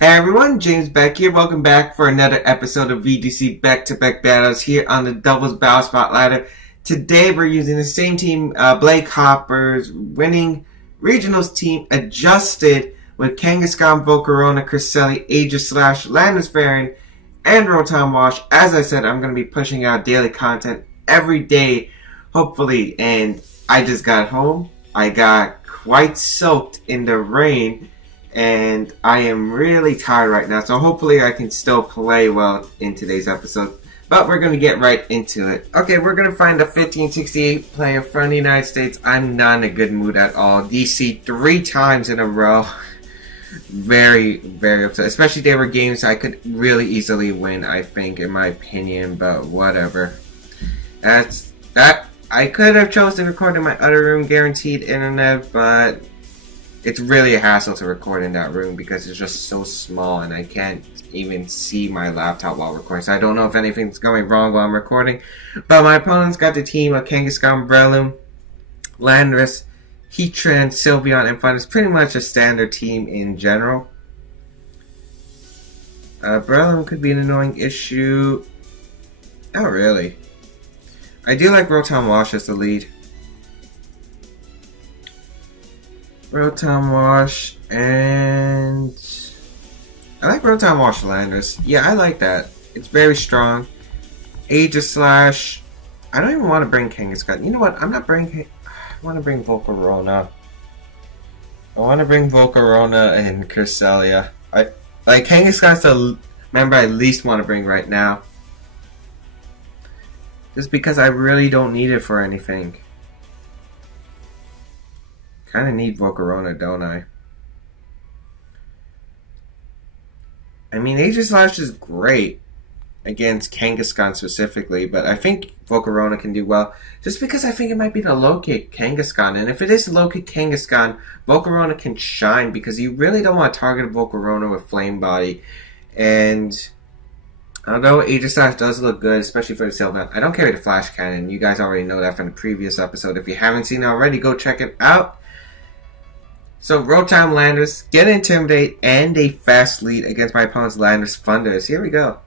Hey everyone, James Baek here. Welcome back for another episode of VGC Baek Battles here on the Doubles Battle Spot Ladder. Today we're using the same team, Blake Hopper's winning regionals team, adjusted with Kangaskhan, Volcarona, Cresselia, Aegis Slash, Landis Varian, and Rotom Wash. As I said, I'm going to be pushing out daily content every day, hopefully. And I just got home. I got quite soaked in the rain. And I am really tired right now, so hopefully I can still play well in today's episode. But we're going to get right into it. Okay, we're going to find a 1568 player from the United States. I'm not in a good mood at all. DC 3 times in a row. Very, very upset. Especially they were games I could really easily win, I think, in my opinion. But whatever. That. I could have chosen to record in my other room, guaranteed internet, but it's really a hassle to record in that room because it's just so small and I can't even see my laptop while recording. So I don't know if anything's going wrong while I'm recording. But my opponent's got the team of Kangaskhan, Breloom, Landorus, Heatran, Sylveon, and Fun. It's pretty much a standard team in general. Breloom could be an annoying issue. Not really. I do like Rotom Wash as the lead. Rotom Wash, and I like Rotom Wash Landers. Yeah, I like that. It's very strong. Aegis Slash. I don't even want to bring Kangaskhan. You know what? I'm not bringing. I want to bring Volcarona. I want to bring Volcarona and Cresselia. I like Kangaskhan's the member I least want to bring right now. Just because I really don't need it for anything. Kind of need Volcarona, don't I? I mean, Aegis Slash is great against Kangaskhan specifically, but I think Volcarona can do well just because I think it might be the low-kick Kangaskhan. And if it is low-kick Kangaskhan, Volcarona can shine because you really don't want to target Volcarona with Flame Body. And although Aegis Slash does look good, especially for the Sylveon, I don't carry the Flash Cannon. You guys already know that from the previous episode. If you haven't seen it already, go check it out. So, Rotom Landers, get an Intimidate, and a fast lead against my opponent's Landers Thunders. Here we go.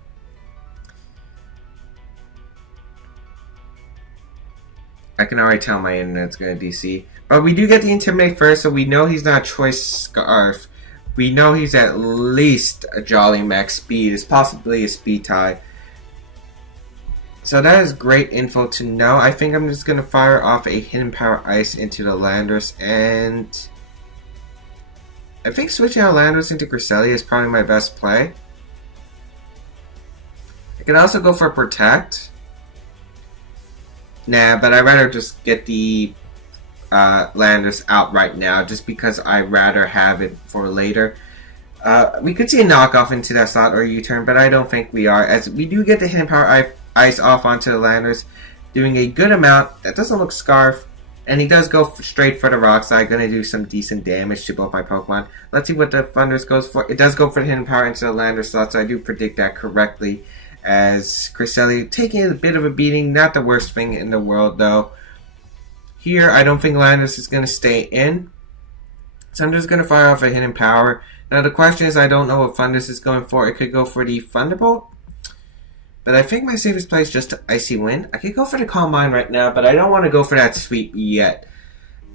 I can already tell my internet's going to DC. But we do get the Intimidate first, so we know he's not Choice Scarf. We know he's at least a Jolly Max Speed. It's possibly a Speed tie. So that is great info to know. I think I'm just going to fire off a Hidden Power Ice into the Landers, and I think switching out Landorus into Cresselia is probably my best play. I can also go for Protect. Nah, but I'd rather just get the Landorus out right now, just because I'd rather have it for later. We could see a knockoff into that slot or a U-turn, but I don't think we are, as we do get the Hidden Power Ice off onto the Landorus, doing a good amount. That doesn't look Scarf. And he does go straight for the Rock Slide, going to do some decent damage to both my Pokemon. Let's see what the Thunders goes for. It does go for the Hidden Power into the Lander slot, so I do predict that correctly. As Cresselia taking a bit of a beating, not the worst thing in the world though. Here, I don't think Landers is going to stay in, so I'm just going to fire off a Hidden Power. Now the question is, I don't know what Thunders is going for. It could go for the Thunderbolt, but I think my safest play is just to Icy Wind. I could go for the Calm Mind right now, but I don't want to go for that sweep yet.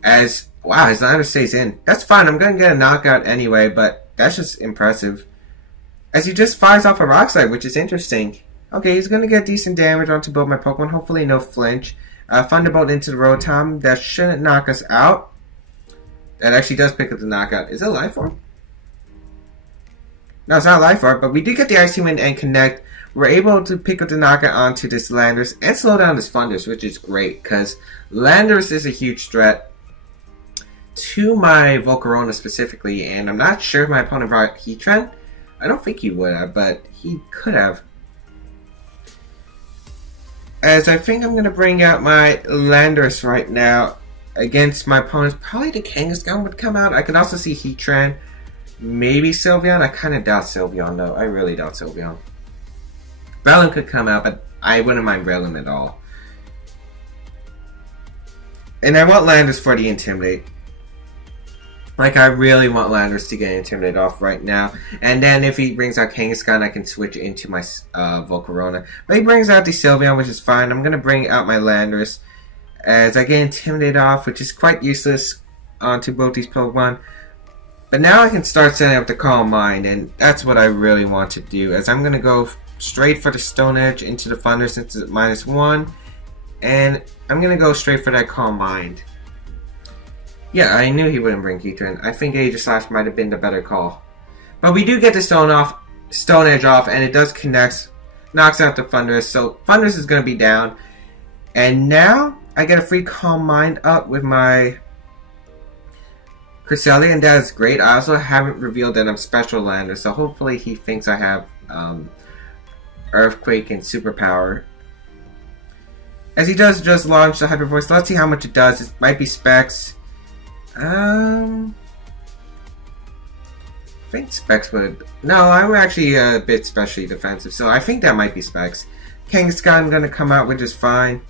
As, wow, his Lander stays in. That's fine, I'm going to get a knockout anyway, but that's just impressive. As he just fires off a Rock Slide, which is interesting. Okay, he's going to get decent damage onto both my Pokemon, hopefully no flinch. Thunderbolt into the Rotom, that shouldn't knock us out. That actually does pick up the knockout. Is it Life Orb? No, it's not Life Orb, but we did get the Icy Wind and Connect. We're able to pick up the knockout onto this Landorus and slow down this Thunders, which is great because Landorus is a huge threat to my Volcarona specifically, and I'm not sure if my opponent brought Heatran. I don't think he would have, but he could have. As I think I'm going to bring out my Landorus right now against my opponents. Probably the Kangaskhan would come out. I could also see Heatran, maybe Sylveon. I kind of doubt Sylveon though. I really doubt Sylveon. Breloom could come out, but I wouldn't mind Breloom at all. And I want Landorus for the Intimidate. Like, I really want Landorus to get intimidated off right now. And then if he brings out Kangaskhan, I can switch into my Volcarona. But he brings out the Sylveon, which is fine. I'm going to bring out my Landorus as I get intimidated off, which is quite useless onto both these Pokemon. But now I can start setting up the Calm Mind, and that's what I really want to do. As I'm going to go straight for the Stone Edge into the Thunder since it's -1. And I'm going to go straight for that Calm Mind. Yeah, I knew he wouldn't bring Keytron. I think Aegislash might have been the better call. But we do get the Stone Edge off, and it does connect, knocks out the Thundurus. So Thundurus is going to be down. And now I get a free Calm Mind up with my Cresselia, and that is great. I also haven't revealed that I'm Special Lander, so hopefully he thinks I have Earthquake and Superpower. As he does just launch the Hyper Voice, let's see how much it does. It might be Specs. I think Specs would... No, I'm actually a bit specially defensive, so I think that might be Specs. Kangaskhan going to come out, which is fine.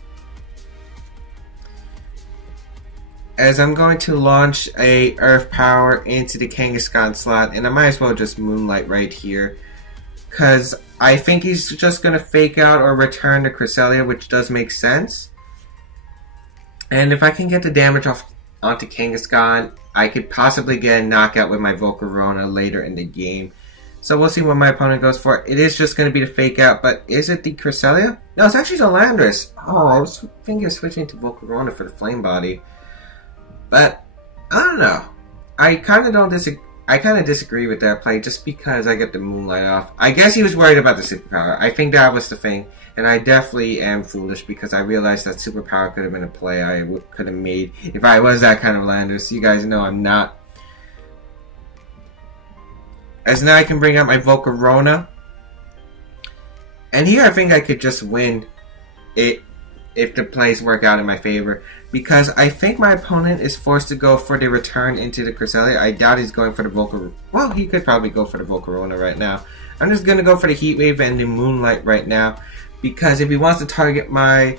As I'm going to launch a Earth Power into the Kangaskhan slot, and I might as well just Moonlight right here. Because I think he's just going to fake out or return the Cresselia, which does make sense. And if I can get the damage off onto Kangaskhan, I could possibly get a knockout with my Volcarona later in the game. So we'll see what my opponent goes for. It is just going to be the fake out, but is it the Cresselia? No, it's actually the Landorus. Oh, I was thinking of switching to Volcarona for the Flame Body. But, I don't know. I kind of disagree with that play just because I get the Moonlight off. I guess he was worried about the Superpower. I think that was the thing. And I definitely am foolish because I realized that Superpower could have been a play I could have made if I was that kind of lander. So you guys know I'm not. As now I can bring out my Volcarona. And here I think I could just win it if the plays work out in my favor. Because I think my opponent is forced to go for the return into the Cresselia. I doubt he's going for the Volcarona. Well, he could probably go for the Volcarona right now. I'm just going to go for the Heat Wave and the Moonlight right now. Because if he wants to target my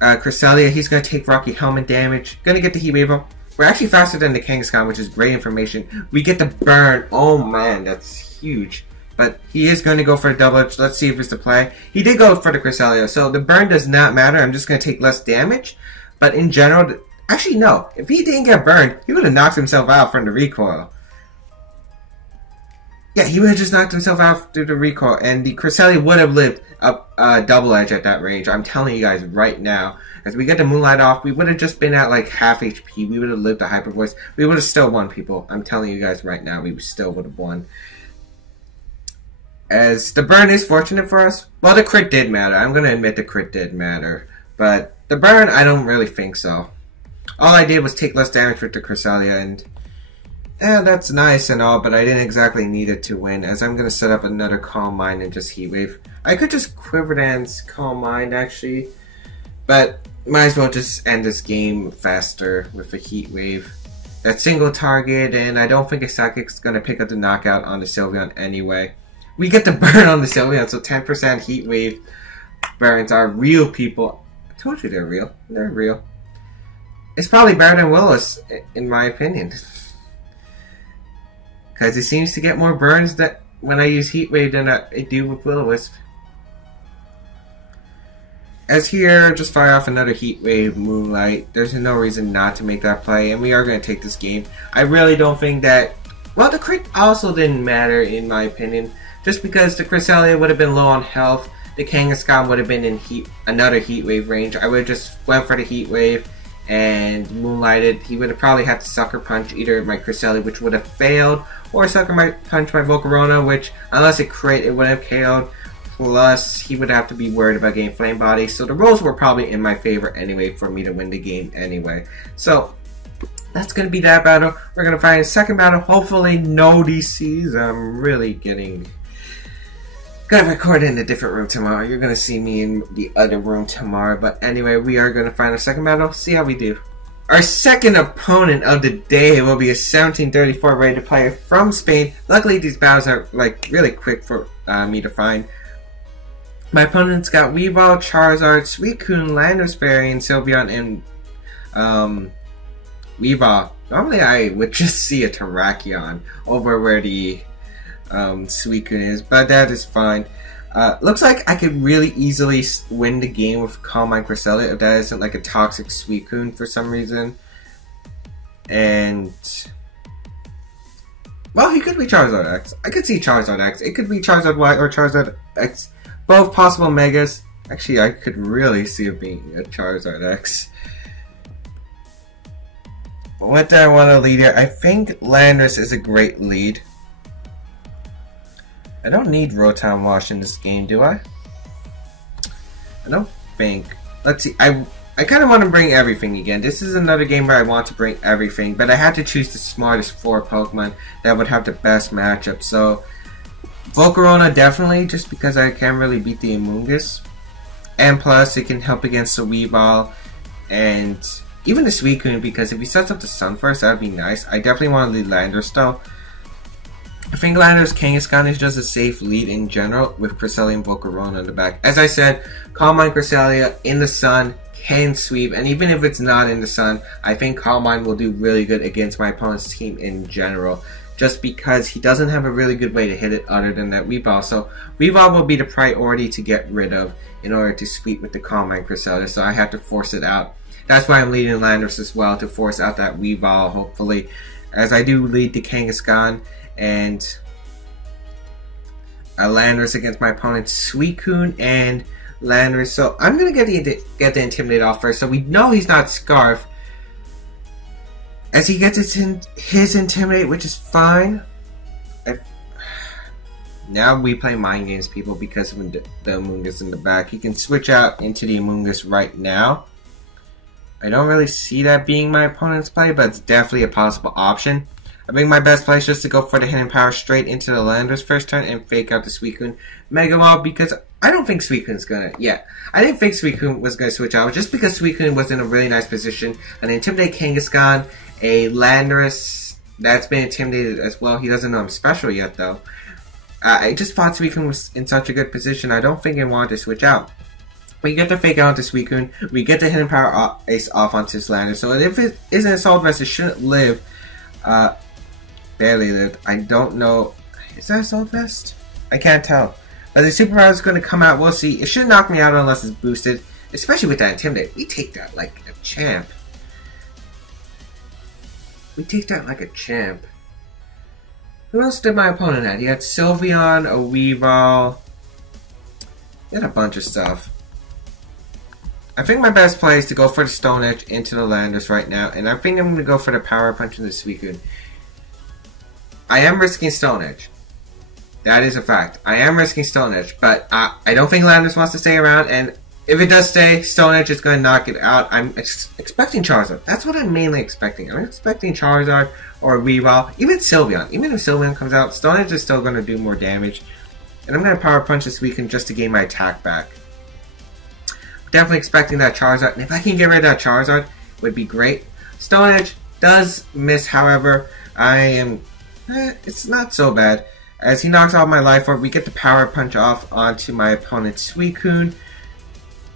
Cresselia, he's going to take Rocky Helmet damage. Going to get the Heat Wave up. We're actually faster than the Kangaskhan, which is great information. We get the burn. Oh man, that's huge. But he is going to go for a double edge. Let's see if it's the play. He did go for the Cresselia, so the burn does not matter. I'm just going to take less damage. But in general, actually no. If he didn't get burned, he would have knocked himself out from the recoil. Yeah, he would have just knocked himself out through the recoil, and the Cresselia would have lived up double edge at that range. I'm telling you guys right now. As we get the Moonlight off, we would have just been at like half HP. We would have lived a Hyper Voice. We would have still won, people. I'm telling you guys right now, we still would have won. As the burn is fortunate for us. Well, the crit did matter. I'm going to admit the crit did matter. But the burn, I don't really think so. All I did was take less damage with the Cresselia, and yeah, that's nice and all, but I didn't exactly need it to win, as I'm going to set up another Calm Mind and just Heat Wave. I could just Quiver Dance Calm Mind, actually, but might as well just end this game faster with a Heat Wave. That single target, and I don't think a Psychic's going to pick up the knockout on the Sylveon anyway. We get the burn on the Sylveon, so 10% Heat Wave burns are real, people. I told you they're real. They're real. It's probably better than Will-o-Wisp, in my opinion. Because it seems to get more burns that when I use Heat Wave than I do with Will-o-Wisp. As here, just fire off another Heat Wave Moonlight. There's no reason not to make that play, and we are going to take this game. I really don't think that... Well, the crit also didn't matter, in my opinion. Just because the Cresselia would have been low on health, the Kangaskhan would have been in another Heat Wave range. I would have just went for the Heat Wave and Moonlighted. He would have probably had to Sucker Punch either my Cresselia, which would have failed, or Sucker Punch my Volcarona, which, unless it crit, it would have KO'd. Plus, he would have to be worried about getting Flame Body. So the rolls were probably in my favor anyway for me to win the game anyway. So, that's going to be that battle. We're going to find a second battle. Hopefully, no DCs. I'm really getting... Gonna record in a different room tomorrow. You're gonna see me in the other room tomorrow. But anyway, we are gonna find our second battle. See how we do. Our second opponent of the day will be a 1734 rated player from Spain. Luckily, these battles are like really quick for me to find. My opponent's got Weavile, Charizard, Suicune, Landorus Fairy, and Sylveon, and Weavile. Normally I would just see a Terrakion over where the Suicune is, but that is fine. Looks like I could really easily win the game with Calm Mind Cresselia if that isn't like a toxic Suicune for some reason. And well, he could be Charizard X. I could see Charizard X. It could be Charizard Y or Charizard X. Both possible Megas. Actually, I could really see it being a Charizard X. What do I want to lead here? I think Landorus is a great lead. I don't need Rotom Wash in this game, do I? I don't think. Let's see. I kind of want to bring everything again. This is another game where I want to bring everything, but I had to choose the smartest 4 Pokemon that would have the best matchup. So, Volcarona definitely, just because I can't really beat the Amoonguss. And plus, it can help against the Weavile and even the Suicune, because if he sets up the Sunforce, that would be nice. I definitely want to lead Landorus though. I think Landorus Kangaskhan is just a safe lead in general with Cresselia and Volcarona in the back. As I said, Calm Mind Cresselia in the sun can sweep, and even if it's not in the sun, I think Calm Mind will do really good against my opponent's team in general, just because he doesn't have a really good way to hit it other than that Weavile. So Weavile will be the priority to get rid of in order to sweep with the Calm Mind Cresselia, so I have to force it out. That's why I'm leading Landorus as well, to force out that Weavile, hopefully, as I do lead the Kangaskhan and Landorus against my opponent's Suicune and Landorus. So I'm gonna get the Intimidate off first, so we know he's not Scarf. As he gets his Intimidate, which is fine. Now we play mind games, people, because of the Amoonguss in the back. He can switch out into the Amoonguss right now. I don't really see that being my opponent's play, but it's definitely a possible option. I think my best play is just to go for the Hidden Power straight into the Landorus first turn and fake out the Suicune Mega Ball, because I don't think Suicune's gonna... Yeah, I didn't think Suicune was gonna switch out, just because Suicune was in a really nice position. An Intimidate Kangaskhan, a Landorus that's been intimidated as well. He doesn't know I'm special yet, though. I just thought Suicune was in such a good position. I don't think I wanted to switch out. We get the fake out onto Suicune. We get the Hidden Power Ace off onto this Landorus. So if it is an Assault Vest, it shouldn't live. Barely lived. I don't know. Is that Assault Vest? I can't tell. But the Super Power is going to come out. We'll see. It should knock me out unless it's boosted. Especially with that Intimidate. We take that like a champ. We take that like a champ. Who else did my opponent have? He had Sylveon, a Weavile. He had a bunch of stuff. I think my best play is to go for the Stone Edge into the Landorus right now, and I think I'm going to go for the Power Punch into the Suicune. I am risking Stone Edge. That is a fact. I am risking Stone Edge, but I don't think Landorus wants to stay around, and if it does stay, Stone Edge is going to knock it out. I'm expecting Charizard. That's what I'm mainly expecting. I'm expecting Charizard or Weavile, even Sylveon. Even if Sylveon comes out, Stone Edge is still going to do more damage, and I'm going to Power Punch this Suicune just to gain my attack back. Definitely expecting that Charizard, and if I can get rid of that Charizard, it would be great. Stone Edge does miss, however. It's not so bad. As he knocks off my Life Orb, we get the Power Punch off onto my opponent's Suicune,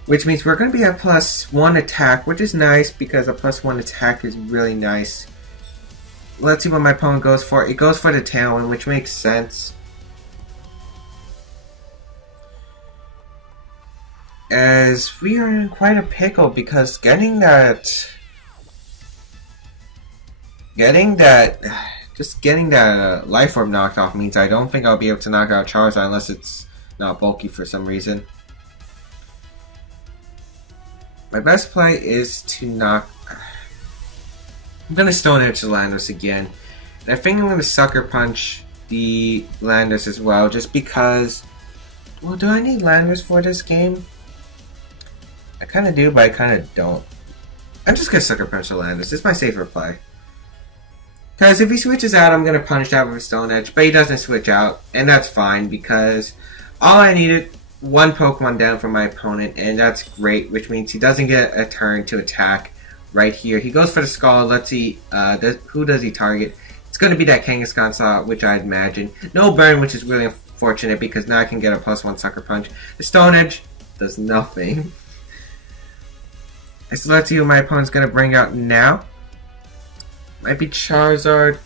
which means we're going to be at +1 attack, which is nice, because a +1 attack is really nice. Let's see what my opponent goes for. It goes for the Tailwind, which makes sense. As we are in quite a pickle, because getting that Life Orb knocked off means I don't think I'll be able to knock out Charizard unless it's not bulky for some reason. My best play is to knock... I'm going to Stone Edge the Landorus again. And I think I'm going to Sucker Punch the Landorus as well, just because... Well, do I need Landorus for this game? I kind of do, but I kind of don't. I'm just going to Sucker Punch the Landorus. It's my safer play. Because if he switches out, I'm going to punish that with a Stone Edge. But he doesn't switch out, and that's fine, because all I needed, one Pokemon down from my opponent, and that's great, which means he doesn't get a turn to attack right here. He goes for the Skull. Let's see, who does he target? It's going to be that Kangaskhan saw, which I'd imagine. No burn, which is really unfortunate, because now I can get a +1 Sucker Punch. The Stone Edge does nothing. So let's see what my opponent's going to bring out now. Might be Charizard.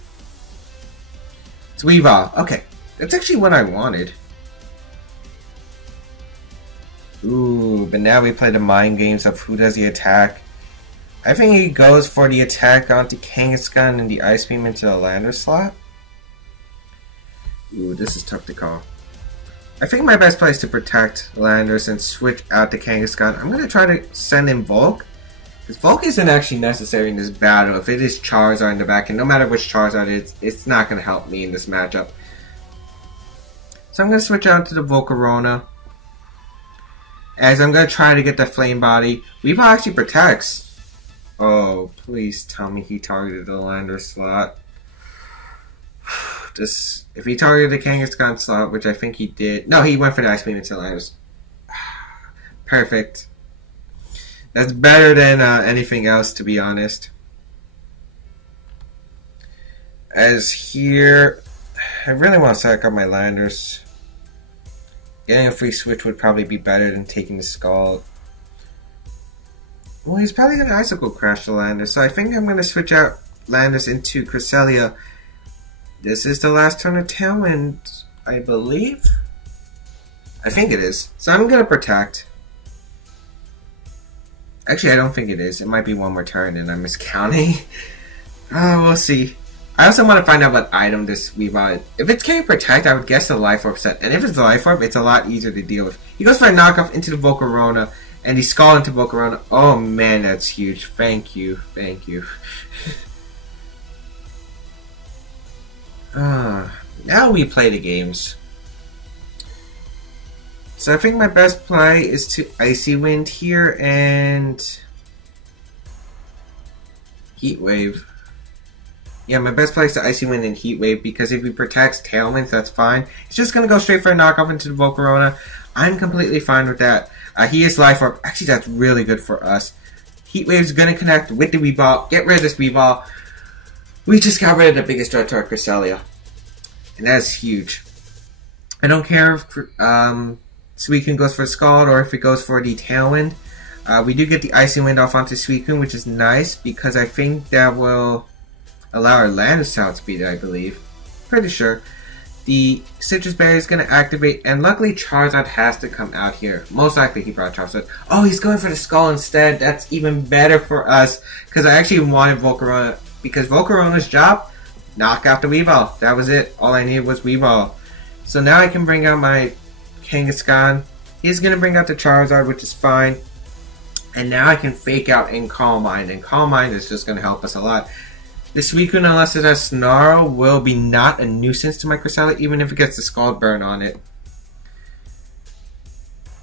It's Weavile. Okay. That's actually what I wanted. Ooh, but now we play the mind games of who does the attack. I think he goes for the attack onto Kangaskhan and the Ice Beam into the lander slot. Ooh, this is tough to call. I think my best play is to protect Landers and switch out to Kangaskhan. I'm going to try to send in Volk. Because Volk isn't actually necessary in this battle. If it is Charizard in the back, and no matter which Charizard it is, it's not going to help me in this matchup. So I'm going to switch out to the Volcarona. As I'm going to try to get the Flame Body. Weavile actually protects. Oh, please tell me he targeted the lander slot. If he targeted the Kangaskhan slot, which I think he did. No, he went for the Ice Beam into landers. Perfect. That's better than anything else, to be honest. As here, I really want to sack up my landers. Getting a free switch would probably be better than taking the Scald. Well, he's probably going to Icicle Crash the Landers, so I think I'm going to switch out Landers into Cresselia. This is the last turn of Tailwind, I believe? I think it is. So I'm going to protect. Actually, I don't think it is. It might be one more turn and I'm miscounting. Oh, we'll see. I also want to find out what item this Weavile. If it's carrying Protect, I would guess the Life Orb set. And if it's the Life Orb, it's a lot easier to deal with. He goes for a knockoff into the Volcarona. And he Scald into Volcarona. Oh man, that's huge. Thank you. Thank you. Now we play the games. So I think my best play is to Icy Wind here and Heat Wave. Yeah, my best play is to Icy Wind and Heat Wave because if he protects Tailwinds, that's fine. He's just going to go straight for a knockoff into the Volcarona. I'm completely fine with that. He is Life Orb. Actually, that's really good for us. Heat Wave's going to connect with the Weavile. Get rid of this Weavile. We just got rid of the biggest threat to our Cresselia. And that's huge. I don't care if Suicune goes for Scald or if it goes for the Tailwind. We do get the Icy Wind off onto Suicune, which is nice because I think that will allow our Landers to outspeed it, I believe. Pretty sure. The Citrus Berry is going to activate, and luckily Charizard has to come out here. Most likely he brought Charizard. Oh, he's going for the Skull instead. That's even better for us, because I actually wanted Volcarona, because Volcarona's job, knock out the Weavile. That was it. All I needed was Weavile. So now I can bring out my Kangaskhan. He's going to bring out the Charizard, which is fine. And now I can fake out in Calm Mind, and Calm Mind is just going to help us a lot. The Suicune, unless it has Snarl, will be not a nuisance to my Cresselia, even if it gets the Scald Burn on it.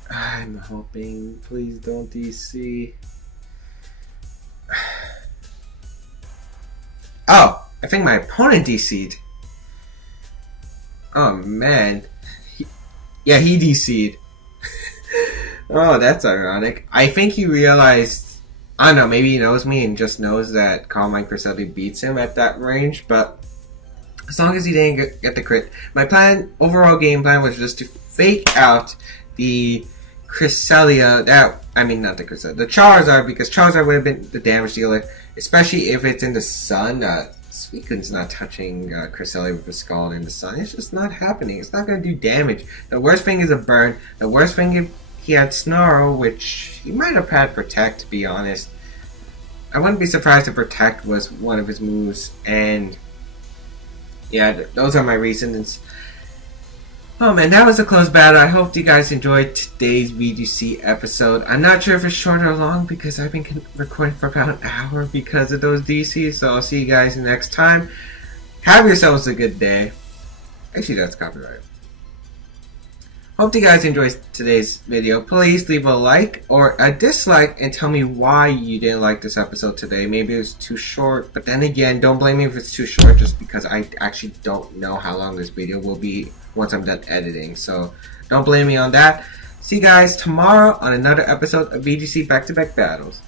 I'm hoping, please don't DC. Oh, I think my opponent DC'd. Oh man. Yeah, he DC'd. Oh, that's ironic. I think he realized, I don't know, maybe he knows me and just knows that Calm Mind Cresselia beats him at that range, but as long as he didn't get the crit. My plan, overall game plan, was just to fake out the Cresselia, not the Cresselia, the Charizard, because Charizard would have been the damage dealer, especially if it's in the sun. Suicune's not touching Cresselia with a Scald in the sun. It's just not happening. It's not going to do damage. The worst thing is a burn. The worst thing if he had Snarl, which he might have had Protect, to be honest. I wouldn't be surprised if Protect was one of his moves, and yeah, those are my reasons. Oh man, that was a close battle. I hope you guys enjoyed today's VGC episode. I'm not sure if it's short or long because I've been recording for about an hour because of those DCs, so I'll see you guys next time. Have yourselves a good day. Actually, that's copyright. Hope you guys enjoyed today's video. Please leave a like or a dislike and tell me why you didn't like this episode today. Maybe it was too short, but then again, don't blame me if it's too short just because I actually don't know how long this video will be once I'm done editing. So don't blame me on that. See you guys tomorrow on another episode of VGC Back-to-Back Battles.